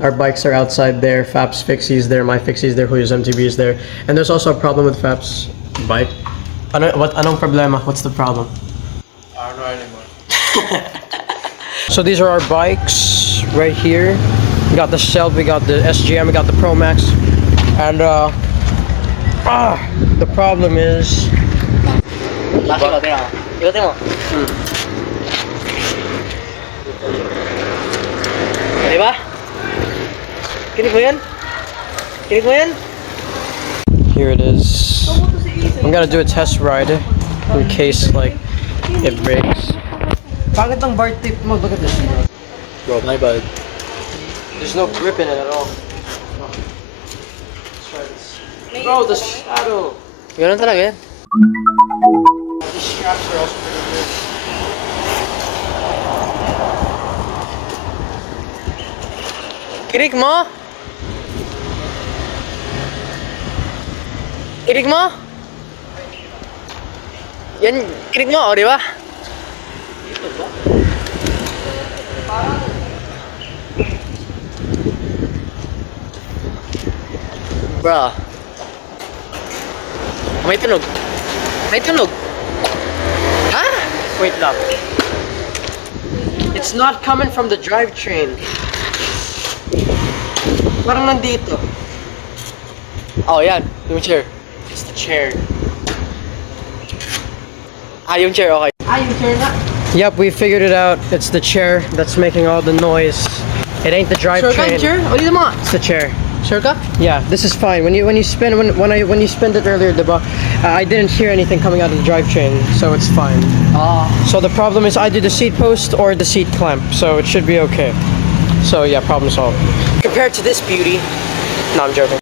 Our bikes are outside there. Phap's fixie's there. My fixie's there. Julio's MTB is there. And there's also a problem with Phap's bike. Anong problema? What's the problem? I don't know anymore. So these are our bikes right here. We got the Stealth, we got the SGM, we got the Pro Max. And the problem is... Diba? Kinig mo yan? Kinig mo yan? Here it is. I'm gonna do a test ride in case like it breaks. Pangit ang bar tip mo. Look at this, bro. Bro, my bad. There's no grip in it at all. Let's try this. Bro, the shadow. Ganun talaga yan. These straps are also pretty good. Kinig mo? Kinig mo? Yan, kinig mo, o, di ba? Bro. May tunog. May tunog. Ha? Wait lang. It's not coming from the drivetrain. Parang nandito. Oh, yan. Yung chair. It's the chair. Yung chair, okay. Yung chair na? Yep, we figured it out. It's the chair that's making all the noise. It ain't the drivetrain. Sure, chair? Ulit mo. It's the chair. Sure ka? Yeah, this is fine. When you spin when you spinned it earlier, diba? I didn't hear anything coming out of the drivetrain, so it's fine. So the problem is either the seat post or the seat clamp, so it should be okay. So yeah, problem solved. Compared to this beauty, no, I'm joking.